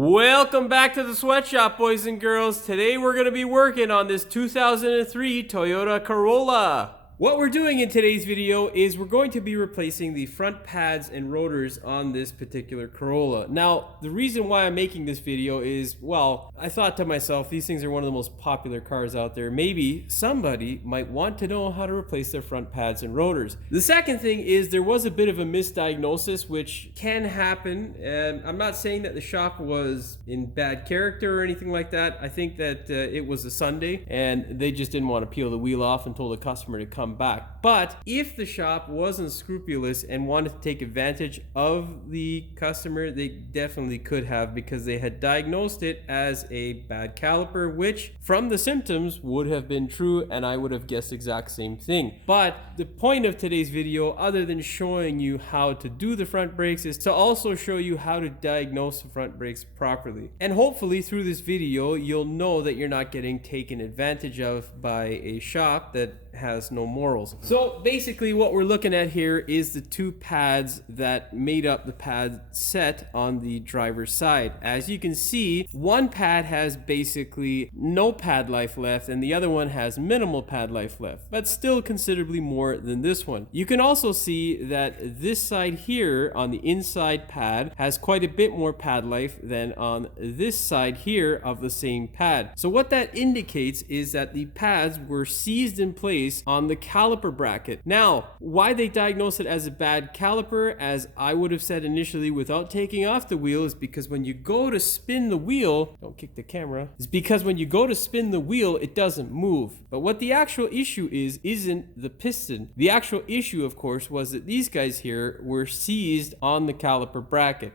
Welcome back to the sweatshop, boys and girls. Today we're going to be working on this 2003 Toyota Corolla. What we're doing in today's video is we're going to be replacing the front pads and rotors on this particular Corolla. Now, the reason why I'm making this video is, well, I thought to myself, these things are one of the most popular cars out there. Maybe somebody might want to know how to replace their front pads and rotors. The second thing is there was a bit of a misdiagnosis, which can happen. And I'm not saying that the shop was in bad character or anything like that. I think that it was a Sunday and they just didn't want to peel the wheel off and told the customer to come back. But if the shop wasn't scrupulous and wanted to take advantage of the customer, they definitely could have, because they had diagnosed it as a bad caliper, which from the symptoms would have been true, and I would have guessed exact same thing. But the point of today's video, other than showing you how to do the front brakes, is to also show you how to diagnose the front brakes properly. And hopefully through this video you'll know that you're not getting taken advantage of by a shop that has no morals. So basically what we're looking at here is the two pads that made up the pad set on the driver's side. As you can see, one pad has basically no pad life left and the other one has minimal pad life left, but still considerably more than this one. You can also see that this side here on the inside pad has quite a bit more pad life than on this side here of the same pad. So what that indicates is that the pads were seized in place on the caliper bracket. Now, why they diagnose it as a bad caliper, as I would have said initially without taking off the wheel, is because when you go to spin the wheel, don't kick the camera, is because when you go to spin the wheel, it doesn't move. But what the actual issue is, isn't the piston. The actual issue, of course, was that these guys here were seized on the caliper bracket.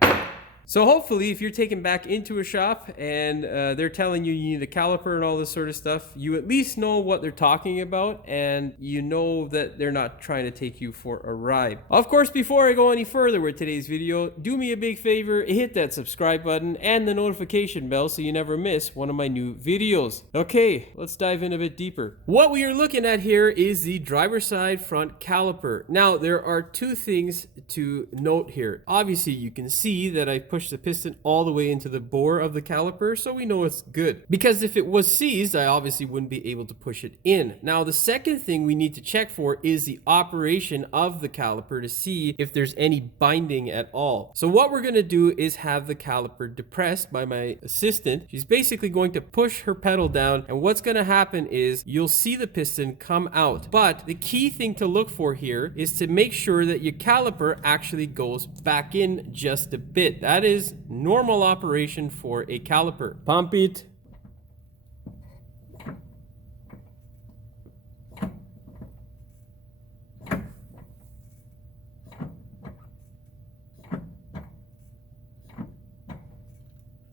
So hopefully if you're taken back into a shop and they're telling you you need a caliper and all this sort of stuff, you at least know what they're talking about and you know that they're not trying to take you for a ride. Of course, before I go any further with today's video, do me a big favor, hit that subscribe button and the notification bell so you never miss one of my new videos. Okay, let's dive in a bit deeper. What we are looking at here is the driver's side front caliper. Now, there are two things to note here. Obviously, you can see that I push the piston all the way into the bore of the caliper, so we know it's good. Because if it was seized, I obviously wouldn't be able to push it in. Now, the second thing we need to check for is the operation of the caliper to see if there's any binding at all. So what we're going to do is have the caliper depressed by my assistant. She's basically going to push her pedal down, and what's going to happen is you'll see the piston come out. But the key thing to look for here is to make sure that your caliper actually goes back in just a bit. That is normal operation for a caliper. Pump it.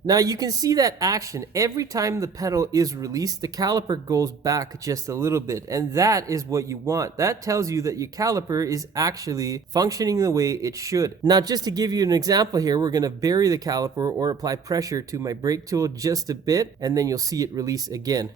Now you can see that action. Every time the pedal is released, the caliper goes back just a little bit, and that is what you want. That tells you that your caliper is actually functioning the way it should. Now, just to give you an example here, we're going to bury the caliper or apply pressure to my brake tool just a bit, and then you'll see it release again.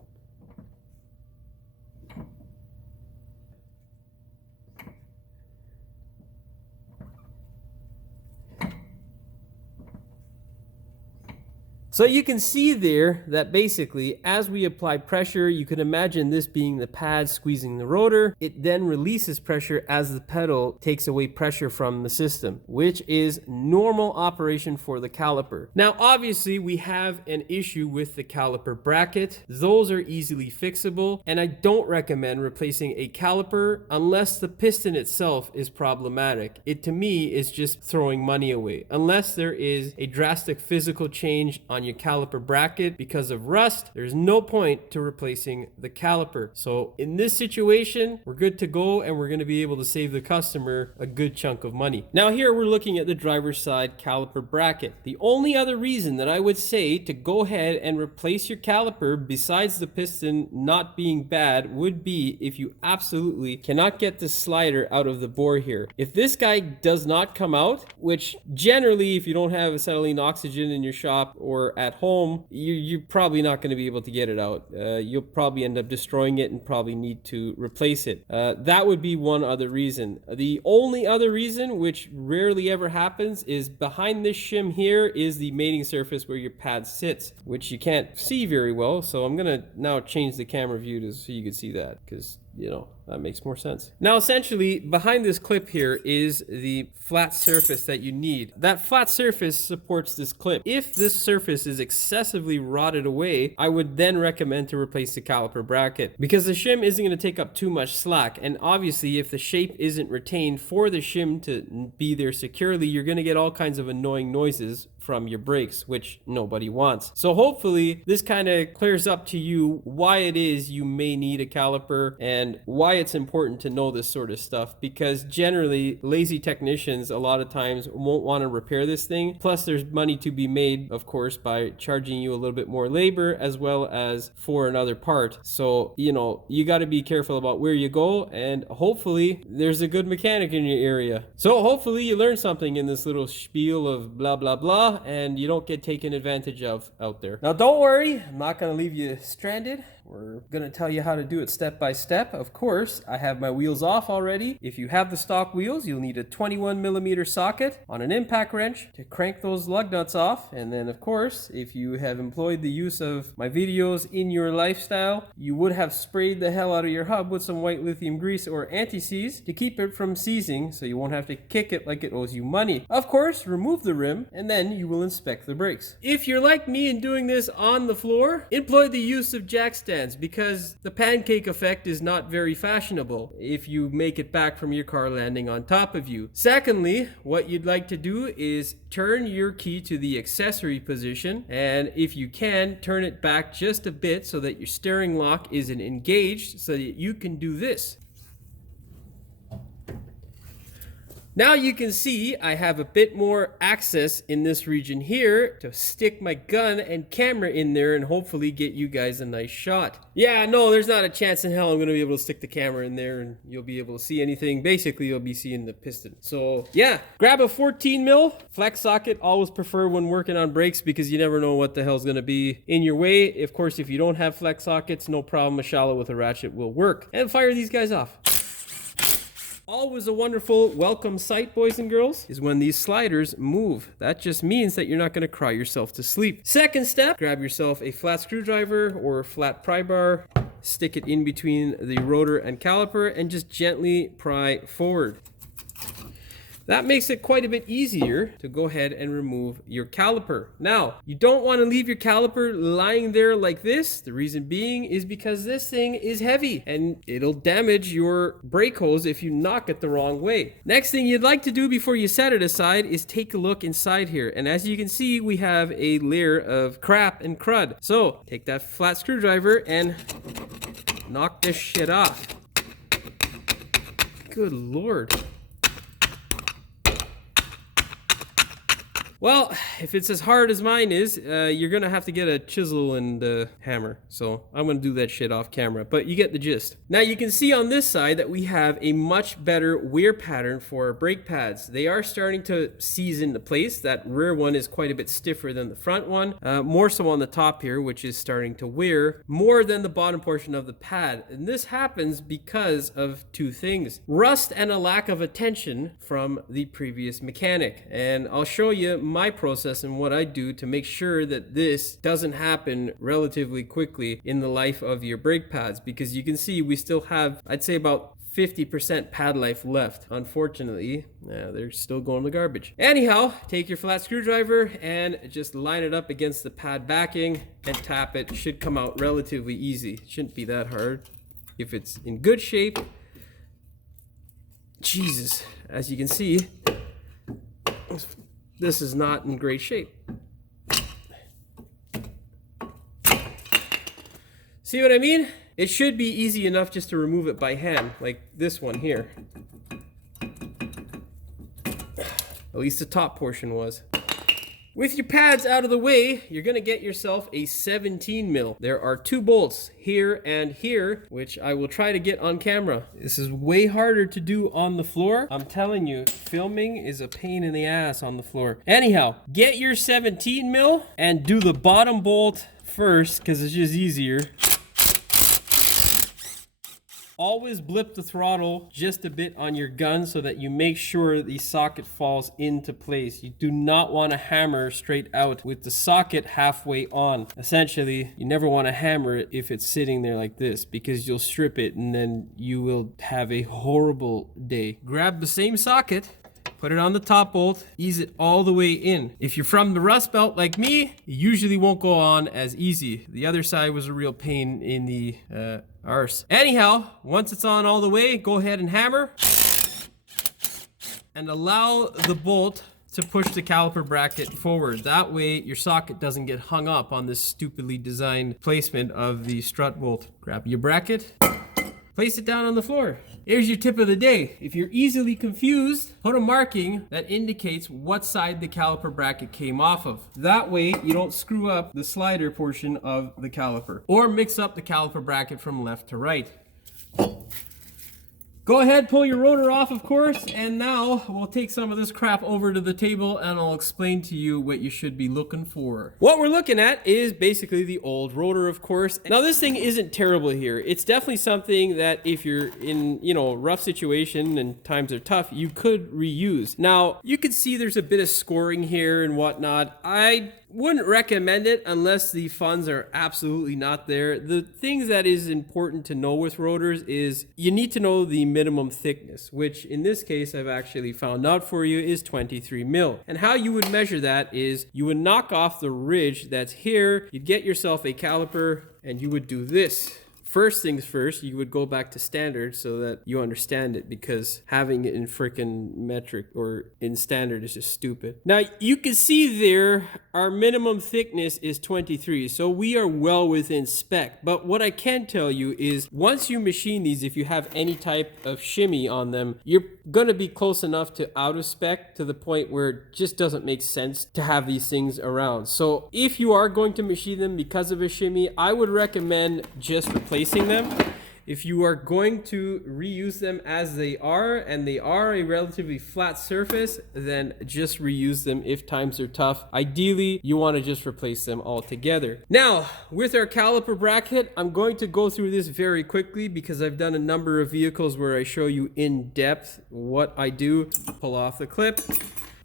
So you can see there that basically as we apply pressure, you can imagine this being the pad squeezing the rotor. It then releases pressure as the pedal takes away pressure from the system, which is normal operation for the caliper. Now, obviously we have an issue with the caliper bracket. Those are easily fixable, and I don't recommend replacing a caliper unless the piston itself is problematic. It, to me, is just throwing money away. Unless there is a drastic physical change on your caliper bracket because of rust, there's no point to replacing the caliper. So in this situation, we're good to go, and we're going to be able to save the customer a good chunk of money. Now here we're looking at the driver's side caliper bracket. The only other reason that I would say to go ahead and replace your caliper besides the piston not being bad would be if you absolutely cannot get the slider out of the bore here. If this guy does not come out, which generally if you don't have acetylene oxygen in your shop or or at home, you're probably not going to be able to get it out. You'll probably end up destroying it and probably need to replace it. That would be one other reason. The only other reason, which rarely ever happens, is behind this shim here is the mating surface where your pad sits, which you can't see very well. So I'm going to now change the camera view so you can see that, because you know, that makes more sense. Now, essentially, behind this clip here is the flat surface that you need. That flat surface supports this clip. If this surface is excessively rotted away, I would then recommend to replace the caliper bracket, because the shim isn't going to take up too much slack. And obviously, if the shape isn't retained for the shim to be there securely, you're going to get all kinds of annoying noises from your brakes, which nobody wants. So hopefully this kind of clears up to you why it is you may need a caliper and why it's important to know this sort of stuff, because generally lazy technicians a lot of times won't want to repair this thing. Plus there's money to be made, of course, by charging you a little bit more labor as well as for another part. So, you know, you got to be careful about where you go, and hopefully there's a good mechanic in your area. So hopefully you learned something in this little spiel of blah blah blah, and you don't get taken advantage of out there. Now don't worry, I'm not going to leave you stranded. We're going to tell you how to do it step by step. Of course, I have my wheels off already. If you have the stock wheels, you'll need a 21mm socket on an impact wrench to crank those lug nuts off. And then of course, if you have employed the use of my videos in your lifestyle, you would have sprayed the hell out of your hub with some white lithium grease or anti-seize to keep it from seizing, so you won't have to kick it like it owes you money. Of course, remove the rim and then you will inspect the brakes. If you're like me and doing this on the floor, employ the use of jack stands, because the pancake effect is not very fashionable if you make it back from your car landing on top of you. Secondly, what you'd like to do is turn your key to the accessory position, and if you can, turn it back just a bit so that your steering lock isn't engaged, so that you can do this. Now you can see I have a bit more access in this region here to stick my gun and camera in there and hopefully get you guys a nice shot. Yeah, no, there's not a chance in hell I'm going to be able to stick the camera in there and you'll be able to see anything. Basically, you'll be seeing the piston. So yeah, grab a 14mm flex socket. Always prefer when working on brakes, because you never know what the hell's going to be in your way. Of course, if you don't have flex sockets, no problem. A shallow with a ratchet will work. And fire these guys off. Always a wonderful welcome sight, boys and girls, is when these sliders move. That just means that you're not going to cry yourself to sleep. Second step, grab yourself a flat screwdriver or a flat pry bar, stick it in between the rotor and caliper, and just gently pry forward. That makes it quite a bit easier to go ahead and remove your caliper. Now, you don't want to leave your caliper lying there like this. The reason being is because this thing is heavy and it'll damage your brake hose if you knock it the wrong way. Next thing you'd like to do before you set it aside is take a look inside here. And as you can see, we have a layer of crap and crud. So take that flat screwdriver and knock this shit off. Good Lord. Well, if it's as hard as mine is, you're going to have to get a chisel and a hammer. So I'm going to do that shit off camera, but you get the gist. Now you can see on this side that we have a much better wear pattern for our brake pads. They are starting to seize into place. That rear one is quite a bit stiffer than the front one. More so on the top here, which is starting to wear more than the bottom portion of the pad. And this happens because of two things: rust and a lack of attention from the previous mechanic. And I'll show you my process and what I do to make sure that this doesn't happen relatively quickly in the life of your brake pads, because you can see we still have, I'd say, about 50% pad life left. Unfortunately, they're still going in the garbage. Anyhow, take your flat screwdriver and just line it up against the pad backing and tap it. It should come out relatively easy. It shouldn't be that hard if it's in good shape. Jesus, as you can see, this is not in great shape. See what I mean? It should be easy enough just to remove it by hand, like this one here. At least the top portion was. With your pads out of the way, you're gonna get yourself a 17 mil. There are 2 bolts here and here, which I will try to get on camera. This is way harder to do on the floor. I'm telling you, filming is a pain in the ass on the floor. Anyhow, get your 17 mil and do the bottom bolt first, because it's just easier. Always blip the throttle just a bit on your gun so that you make sure the socket falls into place. You do not want to hammer straight out with the socket halfway on. Essentially, you never want to hammer it if it's sitting there like this, because you'll strip it and then you will have a horrible day. Grab the same socket, put it on the top bolt, ease it all the way in. If you're from the Rust Belt like me, it usually won't go on as easy. The other side was a real pain in the arse. Anyhow, once it's on all the way, go ahead and hammer and allow the bolt to push the caliper bracket forward. That way your socket doesn't get hung up on this stupidly designed placement of the strut bolt. Grab your bracket, place it down on the floor. Here's your tip of the day. If you're easily confused, put a marking that indicates what side the caliper bracket came off of. That way you don't screw up the slider portion of the caliper or mix up the caliper bracket from left to right. Go ahead, pull your rotor off, of course, and now we'll take some of this crap over to the table and I'll explain to you what you should be looking for. What we're looking at is basically the old rotor, of course. Now, this thing isn't terrible here. It's definitely something that if you're in, rough situation and times are tough, you could reuse. Now, you can see there's a bit of scoring here and whatnot. I wouldn't recommend it unless the funds are absolutely not there. The things that is important to know with rotors is you need to know the minimum thickness, which in this case I've actually found out for you is 23 mil. And how you would measure that is you would knock off the ridge that's here, you'd get yourself a caliper and you would do this. First things first, you would go back to standard so that you understand it, because having it in freaking metric or in standard is just stupid. Now, you can see there, our minimum thickness is 23, so we are well within spec. But what I can tell you is once you machine these, if you have any type of shimmy on them, you're going to be close enough to out of spec to the point where it just doesn't make sense to have these things around. So if you are going to machine them because of a shimmy, I would recommend just replacing them. If you are going to reuse them as they are, and they are a relatively flat surface, then just reuse them if times are tough. Ideally, you want to just replace them altogether. Now, with our caliper bracket, I'm going to go through this very quickly because I've done a number of vehicles where I show you in depth what I do. Pull off the clip.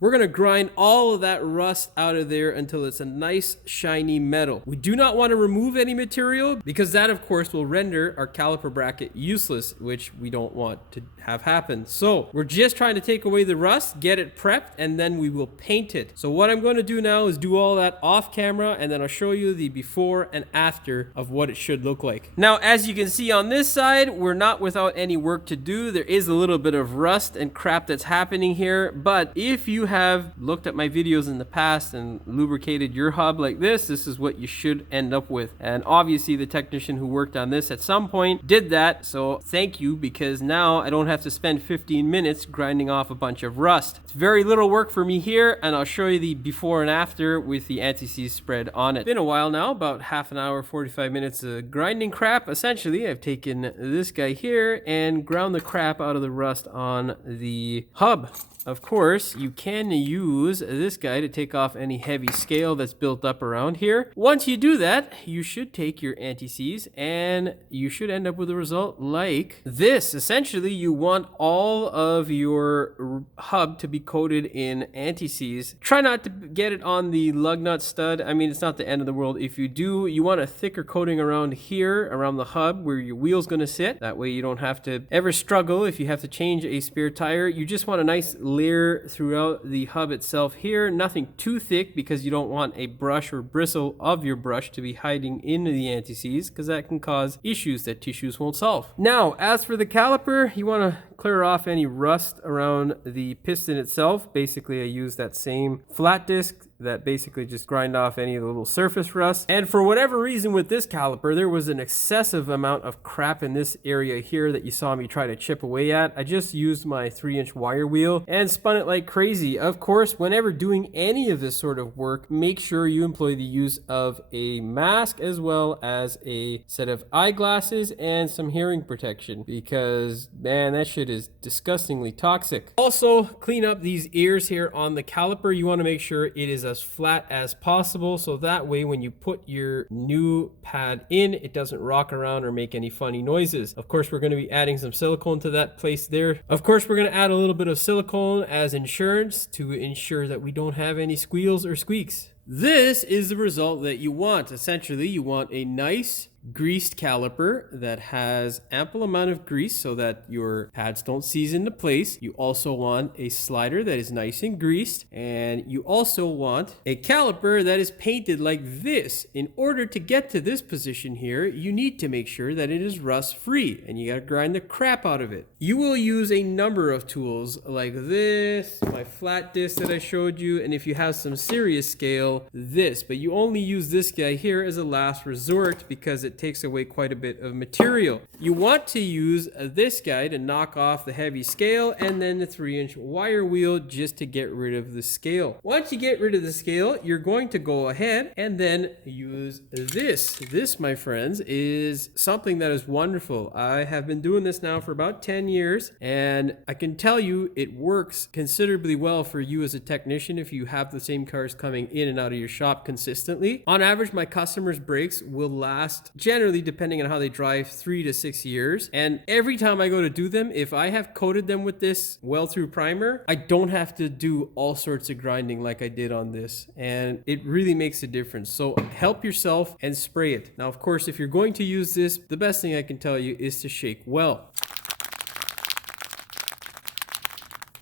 We're gonna grind all of that rust out of there until it's a nice shiny metal. We do not want to remove any material because that of course will render our caliper bracket useless, which we don't want to have happen. So we're just trying to take away the rust, get it prepped, and then we will paint it. So what I'm going to do now is do all that off camera, and then I'll show you the before and after of what it should look like. Now, as you can see on this side, we're not without any work to do. There is a little bit of rust and crap that's happening here, but if you have looked at my videos in the past and lubricated your hub like this is what you should end up with. And obviously the technician who worked on this at some point did that, so thank you, because now I don't have to spend 15 minutes grinding off a bunch of rust. It's very little work for me here, and I'll show you the before and after with the anti-seize spread on it. It's been a while now, about half an hour, 45 minutes of grinding crap. Essentially, I've taken this guy here and ground the crap out of the rust on the hub. Of course, you can use this guy to take off any heavy scale that's built up around here. Once you do that, you should take your anti-seize and you should end up with a result like this. Essentially, you want all of your hub to be coated in anti-seize. Try not to get it on the lug nut stud. I mean, it's not the end of the world. If you do, you want a thicker coating around here, around the hub where your wheel's going to sit. That way you don't have to ever struggle if you have to change a spare tire. You just want a nice layer throughout the hub itself here, nothing too thick because you don't want a brush or bristle of your brush to be hiding into the anti-seize, because that can cause issues that tissues won't solve. Now, as for the caliper, you want to clear off any rust around the piston itself. Basically, I use that same flat disc that basically just grind off any of the little surface rust. And for whatever reason with this caliper, there was an excessive amount of crap in this area here that you saw me try to chip away at. I just used my 3-inch wire wheel and spun it like crazy. Of course, whenever doing any of this sort of work, make sure you employ the use of a mask as well as a set of eyeglasses and some hearing protection, because man, that shit is disgustingly toxic. Also, clean up these ears here on the caliper. You want to make sure it is as flat as possible, so that way when you put your new pad in, it doesn't rock around or make any funny noises. Of course, we're going to be adding some silicone to that place there. Of course, we're going to add a little bit of silicone as insurance to ensure that we don't have any squeals or squeaks. This is the result that you want. Essentially, you want a nice greased caliper that has ample amount of grease so that your pads don't seize into place. You also want a slider that is nice and greased, and you also want a caliper that is painted like this. In order to get to this position here, you need to make sure that it is rust free, and you gotta grind the crap out of it. You will use a number of tools like this, my flat disc that I showed you, and if you have some serious scale, this, but you only use this guy here as a last resort because it takes away quite a bit of material. You want to use this guy to knock off the heavy scale, and then the 3-inch wire wheel just to get rid of the scale. Once you get rid of the scale, you're going to go ahead and then use this. This, my friends, is something that is wonderful. I have been doing this now for about 10 years, and I can tell you it works considerably well for you as a technician if you have the same cars coming in and out of your shop consistently. On average, my customers' brakes will last, generally, depending on how they drive, 3 to 6 years. And every time I go to do them, if I have coated them with this well-through primer, I don't have to do all sorts of grinding like I did on this. And it really makes a difference. So help yourself and spray it. Now, of course, if you're going to use this, the best thing I can tell you is to shake well.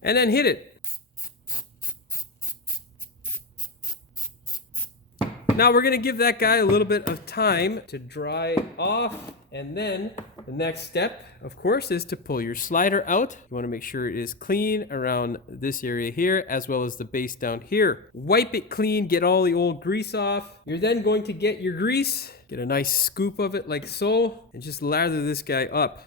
And then hit it. Now we're gonna give that guy a little bit of time to dry off, and then the next step, of course, is to pull your slider out. You wanna make sure it is clean around this area here, as well as the base down here. Wipe it clean, get all the old grease off. You're then going to get your grease, get a nice scoop of it like so, and just lather this guy up.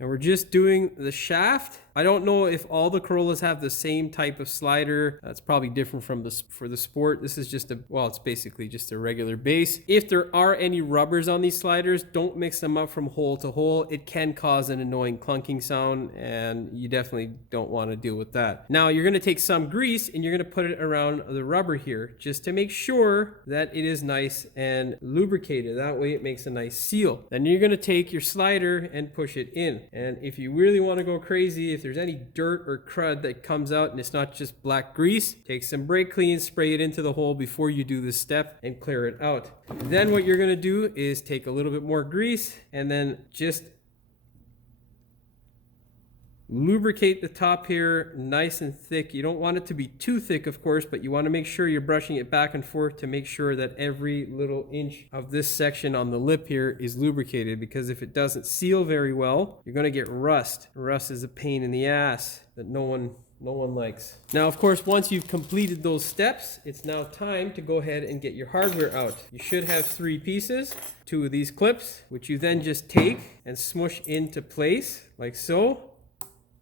Now we're just doing the shaft. I don't know if all the Corollas have the same type of slider. That's probably different from for the Sport. This is just it's basically just a regular base. If there are any rubbers on these sliders, don't mix them up from hole to hole. It can cause an annoying clunking sound, and you definitely don't want to deal with that. Now you're gonna take some grease and you're gonna put it around the rubber here, just to make sure that it is nice and lubricated. That way it makes a nice seal. Then you're gonna take your slider and push it in. And if you really want to go crazy, if there's any dirt or crud that comes out and it's not just black grease, take some brake clean, spray it into the hole before you do this step and clear it out. And then what you're going to do is take a little bit more grease and then just lubricate the top here nice and thick. You don't want it to be too thick, of course, but you want to make sure you're brushing it back and forth to make sure that every little inch of this section on the lip here is lubricated, because if it doesn't seal very well, you're going to get rust. Rust is a pain in the ass that no one likes. Now, of course, once you've completed those steps, it's now time to go ahead and get your hardware out. You should have 3 pieces, 2 of these clips, which you then just take and smush into place like so.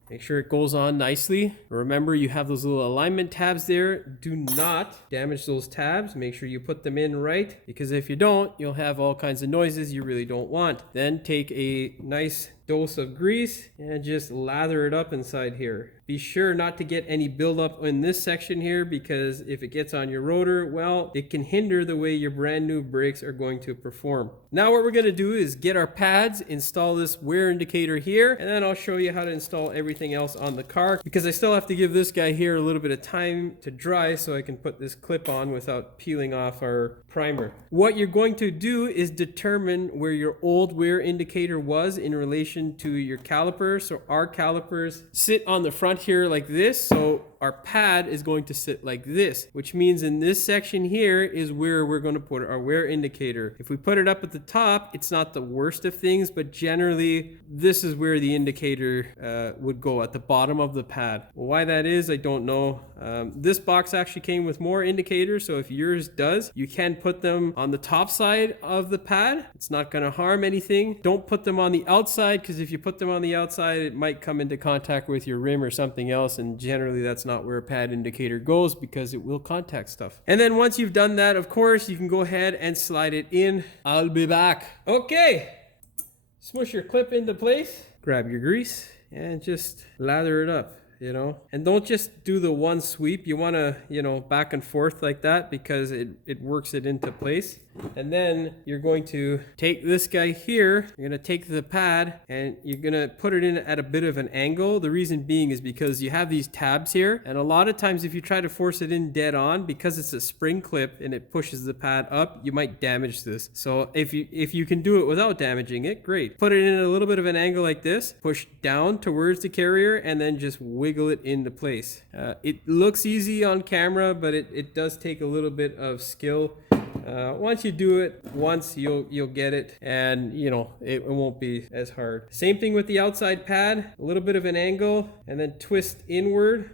Make sure it goes on nicely. Remember, you have those little alignment tabs there. Do not damage those tabs. Make sure you put them in right, because if you don't, you'll have all kinds of noises you really don't want. Then take a nice dose of grease and just lather it up inside here. Be sure not to get any buildup in this section here, because if it gets on your rotor, well, it can hinder the way your brand new brakes are going to perform. Now what we're going to do is get our pads, install this wear indicator here, and then I'll show you how to install everything else on the car, because I still have to give this guy here a little bit of time to dry so I can put this clip on without peeling off our primer. What you're going to do is determine where your old wear indicator was in relation to your caliper. So our calipers sit on the front here like this. So our pad is going to sit like this, which means in this section here is where we're going to put our wear indicator. If we put it up at the top, it's not the worst of things, but generally this is where the indicator would go, at the bottom of the pad. Why that is, I don't know. This box actually came with more indicators, so if yours does, you can put them on the top side of the pad. It's not going to harm anything. Don't put them on the outside, because if you put them on the outside, it might come into contact with your rim or something else, and generally that's not where a pad indicator goes, because it will contact stuff. And then once you've done that, of course, you can go ahead and slide it in. I'll be back. Okay, smush your clip into place, grab your grease, and just lather it up. And don't just do the one sweep. You want to, back and forth like that, because it works it into place. And then you're going to take this guy here, you're going to take the pad and you're going to put it in at a bit of an angle. The reason being is because you have these tabs here, and a lot of times if you try to force it in dead on, because it's a spring clip and it pushes the pad up, you might damage this. So if you can do it without damaging it, great. Put it in a little bit of an angle like this, push down towards the carrier, and then just wiggle it into place. It looks easy on camera, but it does take a little bit of skill. Once you do it once, you'll get it, and it won't be as hard. Same thing with the outside pad, a little bit of an angle, and then twist inward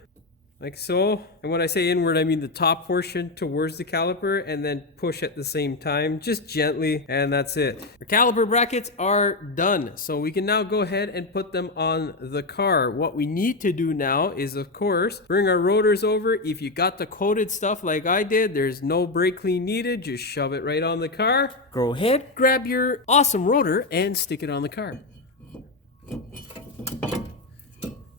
like so. And when I say inward, I mean the top portion towards the caliper, and then push at the same time, just gently, and that's it. Our caliper brackets are done, so we can now go ahead and put them on the car. What we need to do now is, of course, bring our rotors over. If you got the coated stuff like I did, there's no brake clean needed. Just shove it right on the car. Go ahead, grab your awesome rotor and stick it on the car.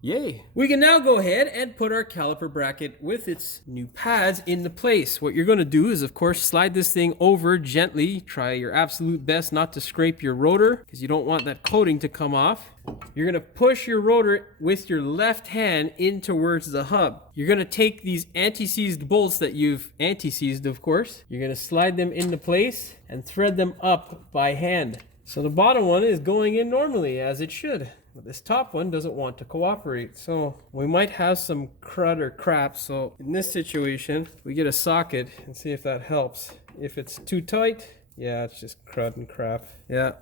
Yay. We can now go ahead and put our caliper bracket with its new pads into place. What you're going to do is, of course, slide this thing over gently. Try your absolute best not to scrape your rotor, because you don't want that coating to come off. You're going to push your rotor with your left hand in towards the hub. You're going to take these anti-seized bolts that you've anti-seized, of course. You're going to slide them into place and thread them up by hand. So the bottom one is going in normally, as it should. But this top one doesn't want to cooperate, so we might have some crud or crap. So in this situation, we get a socket and see if that helps. If it's too tight, yeah, it's just crud and crap. Yeah.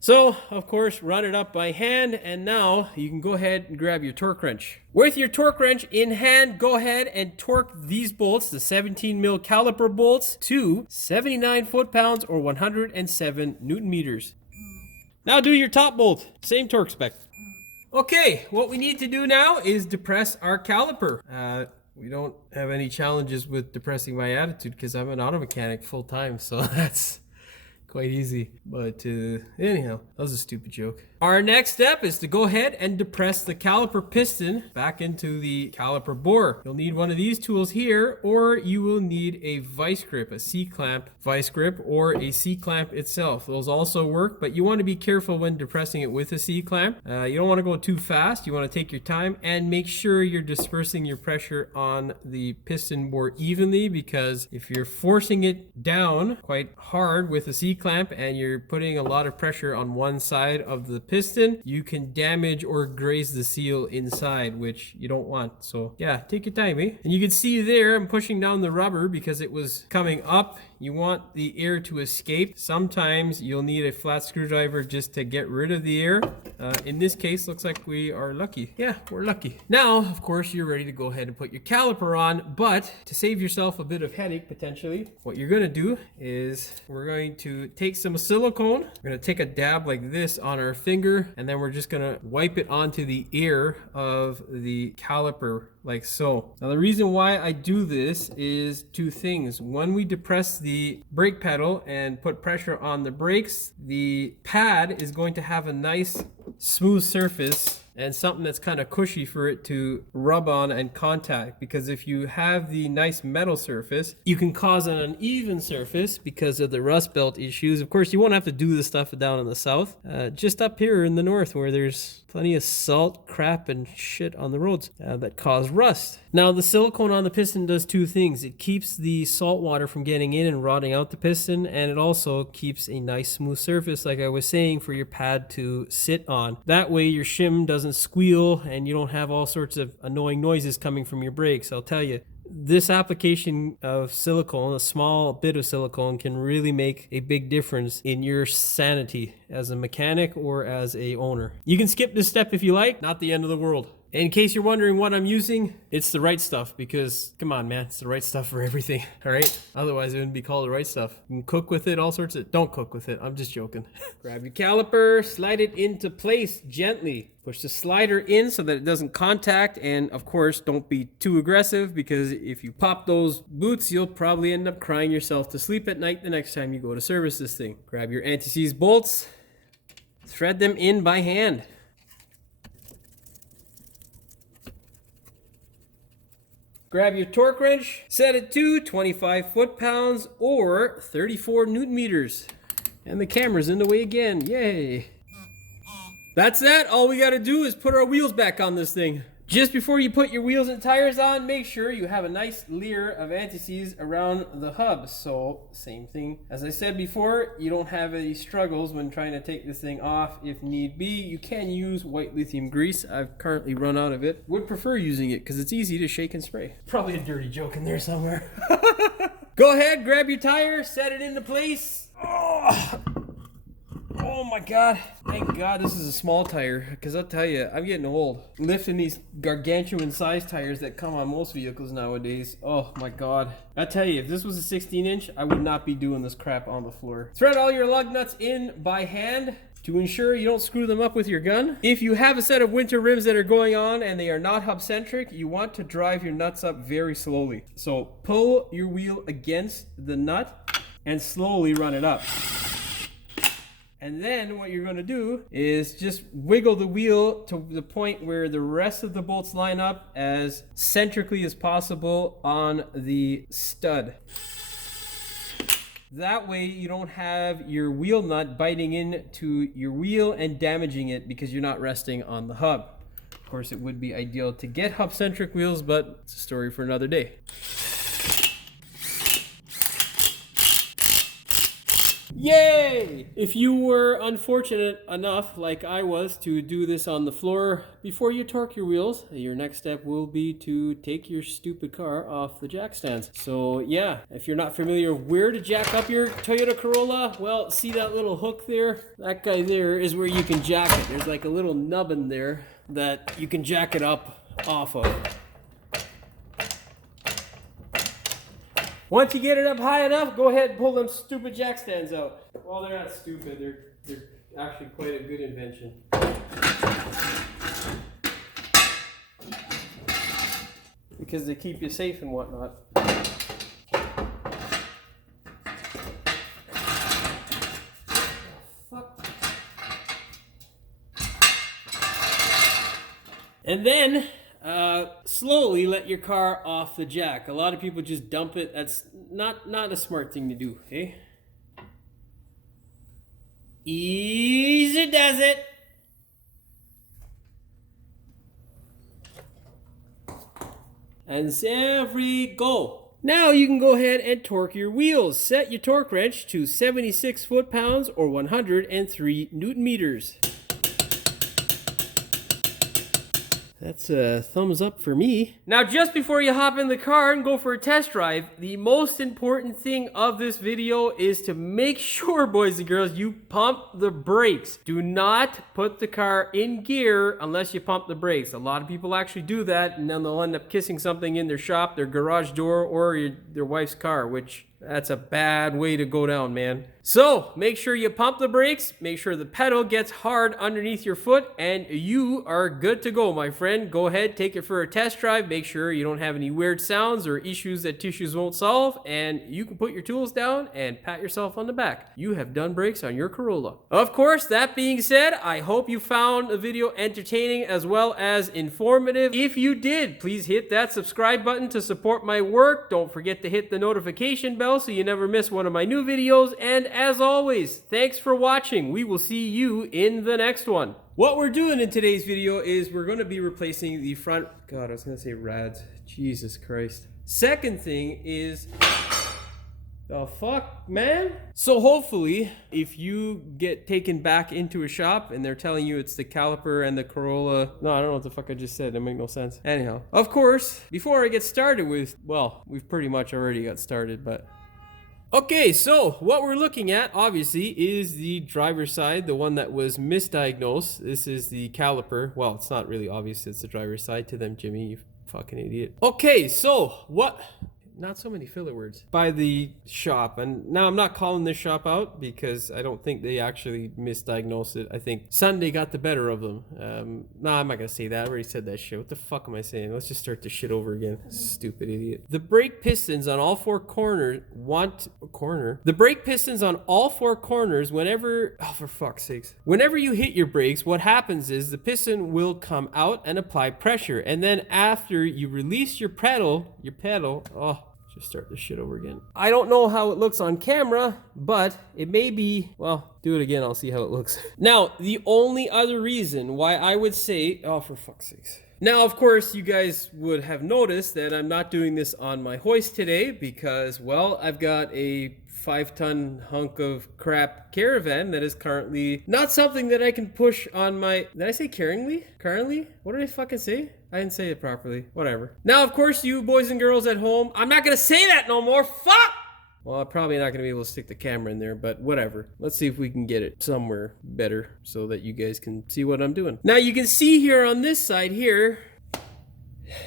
So, of course, run it up by hand, and now you can go ahead and grab your torque wrench. With your torque wrench in hand, go ahead and torque these bolts, the 17 mil caliper bolts, to 79 foot-pounds or 107 newton meters. Now do your top bolt, same torque spec. Okay, what we need to do now is depress our caliper. We don't have any challenges with depressing my attitude, because I'm an auto mechanic full time, so that's quite easy. But anyhow, that was a stupid joke. Our next step is to go ahead and depress the caliper piston back into the caliper bore. You'll need one of these tools here, or you will need a vice grip, a C-clamp vice grip, or a C-clamp itself. Those also work, but you want to be careful when depressing it with a C-clamp. You don't want to go too fast. You want to take your time and make sure you're dispersing your pressure on the piston bore evenly, because if you're forcing it down quite hard with a C-clamp and you're putting a lot of pressure on one side of the piston, you can damage or graze the seal inside, which you don't want. So yeah, take your time, eh? And you can see there, I'm pushing down the rubber because it was coming up. You want the air to escape. Sometimes you'll need a flat screwdriver just to get rid of the air. In this case, looks like we are lucky. Yeah, we're lucky. Now, of course, you're ready to go ahead and put your caliper on, but to save yourself a bit of headache potentially, what you're gonna do is we're going to take some silicone. We're gonna take a dab like this on our finger, and then we're just gonna wipe it onto the ear of the caliper like so. Now the reason why I do this is two things. When we depress the brake pedal and put pressure on the brakes, the pad is going to have a nice smooth surface and something that's kind of cushy for it to rub on and contact, because if you have the nice metal surface, you can cause an uneven surface because of the rust belt issues. Of course, you won't have to do this stuff down in the south, just up here in the north where there's plenty of salt, crap, and shit on the roads that cause rust. Now, the silicone on the piston does two things. It keeps the salt water from getting in and rotting out the piston, and it also keeps a nice smooth surface, like I was saying, for your pad to sit on. That way your shim doesn't doesn't squeal and you don't have all sorts of annoying noises coming from your brakes. I'll tell you, this application of silicone, a small bit of silicone, can really make a big difference in your sanity as a mechanic or as a owner. You can skip this step if you like, not the end of the world. In case you're wondering what I'm using, it's the right stuff, because come on, man, it's the right stuff for everything. All right, otherwise it wouldn't be called the right stuff. You can cook with it, all sorts of. Don't cook with it, I'm just joking. Grab your caliper, slide it into place gently. Push the slider in so that it doesn't contact, and of course don't be too aggressive, because if you pop those boots you'll probably end up crying yourself to sleep at night the next time you go to service this thing. Grab your anti-seize bolts, thread them in by hand. Grab your torque wrench, set it to 25 foot-pounds or 34 newton meters. And the camera's in the way again, yay. That's that, all we gotta do is put our wheels back on this thing. Just before you put your wheels and tires on, make sure you have a nice layer of anti-seize around the hub. So, same thing. As I said before, you don't have any struggles when trying to take this thing off if need be. You can use white lithium grease. I've currently run out of it. Would prefer using it because it's easy to shake and spray. Probably a dirty joke in there somewhere. Go ahead, grab your tire, set it into place. Oh my God, thank God this is a small tire, because I'll tell you, I'm getting old. Lifting these gargantuan size tires that come on most vehicles nowadays, oh my God. I tell you, if this was a 16-inch, I would not be doing this crap on the floor. Thread all your lug nuts in by hand to ensure you don't screw them up with your gun. If you have a set of winter rims that are going on and they are not hub-centric, you want to drive your nuts up very slowly. So pull your wheel against the nut and slowly run it up. And then what you're going to do is just wiggle the wheel to the point where the rest of the bolts line up as centrically as possible on the stud. That way you don't have your wheel nut biting into your wheel and damaging it because you're not resting on the hub. Of course, it would be ideal to get hub-centric wheels, but it's a story for another day. Yay! If you were unfortunate enough, like I was, to do this on the floor before you torque your wheels, your next step will be to take your stupid car off the jack stands. So yeah, if you're not familiar where to jack up your Toyota Corolla, well, see that little hook there? That guy there is where you can jack it. There's like a little nubbin there that you can jack it up off of. Once you get it up high enough, go ahead and pull them stupid jack stands out. Well, they're not stupid, they're actually quite a good invention. Because they keep you safe and whatnot. And then, slowly let your car off the jack. A lot of people just dump it. That's not a smart thing to do, okay? Easy does it. And every go. Now you can go ahead and torque your wheels. Set your torque wrench to 76 foot-pounds or 103 newton meters. That's a thumbs up for me. Now, just before you hop in the car and go for a test drive, the most important thing of this video is to make sure, boys and girls, you pump the brakes. Do not put the car in gear unless you pump the brakes. A lot of people actually do that, and then they'll end up kissing something in their shop, their garage door, or their wife's car, which that's a bad way to go down, man. So make sure you pump the brakes, make sure the pedal gets hard underneath your foot, and you are good to go, my friend. Go ahead, take it for a test drive, make sure you don't have any weird sounds or issues that tissues won't solve, and you can put your tools down and pat yourself on the back. You have done brakes on your Corolla. Of course, that being said, I hope you found the video entertaining as well as informative. If you did, please hit that subscribe button to support my work. Don't forget to hit the notification bell so you never miss one of my new videos, and as always, thanks for watching. We will see you in the next one. What we're doing in today's video is we're going to be replacing the front... God, I was going to say rads. Jesus Christ. Second thing is The fuck, man? So hopefully, if you get taken back into a shop and they're telling you it's the caliper and the Corolla... No, I don't know what the fuck I just said. That make no sense. Anyhow, of course, before I get started with... Well, we've pretty much already got started, but... Okay, so what we're looking at, obviously, is the driver's side, the one that was misdiagnosed. This is the caliper. Well, it's not really obvious it's the driver's side to them, Jimmy, you fucking idiot. Okay, so what... Not so many filler words. By the shop. And now I'm not calling this shop out because I don't think they actually misdiagnosed it. I think Sunday got the better of them. No, I'm not gonna say that. I already said that shit. What the fuck am I saying? Let's just start this shit over again. Stupid idiot. The brake pistons on all four corners The brake pistons on all four corners whenever... Oh, for fuck's sakes. Whenever you hit your brakes, what happens is the piston will come out and apply pressure. And then after you release your pedal... Oh... Just start this shit over again. I don't know how it looks on camera, but it may be... Well, do it again, I'll see how it looks. Now, the only other reason why I would say... Oh, for fuck's sakes. Now, of course, you guys would have noticed that I'm not doing this on my hoist today because, well, I've got a 5-ton hunk of crap caravan that is currently not something that I can push on my... Did I say currently? Currently? What did I fucking say? I didn't say it properly. Whatever. Now, of course, you boys and girls at home, I'm not gonna say that no more. Fuck! Well, I'm probably not gonna be able to stick the camera in there, but whatever. Let's see if we can get it somewhere better so that you guys can see what I'm doing. Now, you can see here on this side here.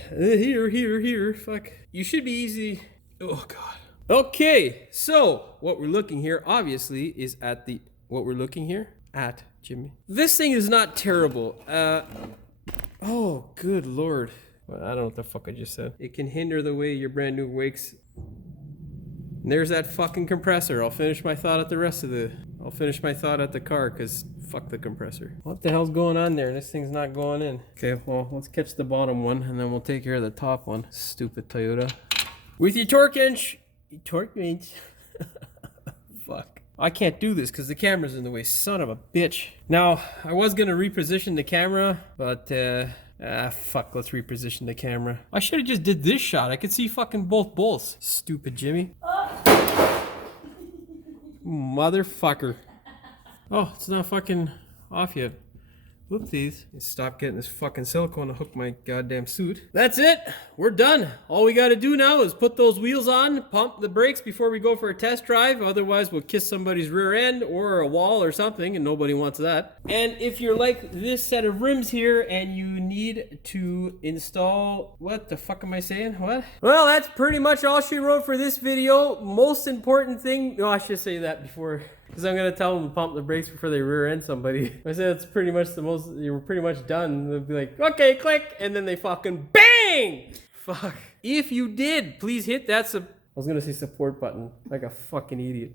Here. Fuck. You should be easy. Oh, God. Okay, so what we're looking here, obviously, is at the... What we're looking here? At, Jimmy. This thing is not terrible. Oh, good lord. Well, I don't know what the fuck I just said. It can hinder the way your brand new wakes. And there's that fucking compressor. I'll finish my thought at the car, because fuck the compressor. What the hell's going on there? This thing's not going in. Okay, well, let's catch the bottom one, and then we'll take care of the top one. Stupid Toyota. With your torque wrench. Fuck. I can't do this because the camera's in the way. Son of a bitch. Now, I was going to reposition the camera, but, fuck, let's reposition the camera. I should have just did this shot. I could see fucking both bolts. Stupid Jimmy. Motherfucker. Oh, it's not fucking off yet. Whoopsies. Stop getting this fucking silicone to hook my goddamn suit. That's it. We're done. All we gotta do now is put those wheels on, pump the brakes before we go for a test drive. Otherwise, we'll kiss somebody's rear end or a wall or something, and nobody wants that. And if you're like this set of rims here and you need to install... What the fuck am I saying? What? Well, that's pretty much all she wrote for this video. Most important thing... No, I should say that before... Because I'm going to tell them to pump the brakes before they rear end somebody. I said it's pretty much the most, you were pretty much done. They'll be like, okay, click. And then they fucking bang! Fuck. If you did, please hit that I was going to say support button. Like a fucking idiot.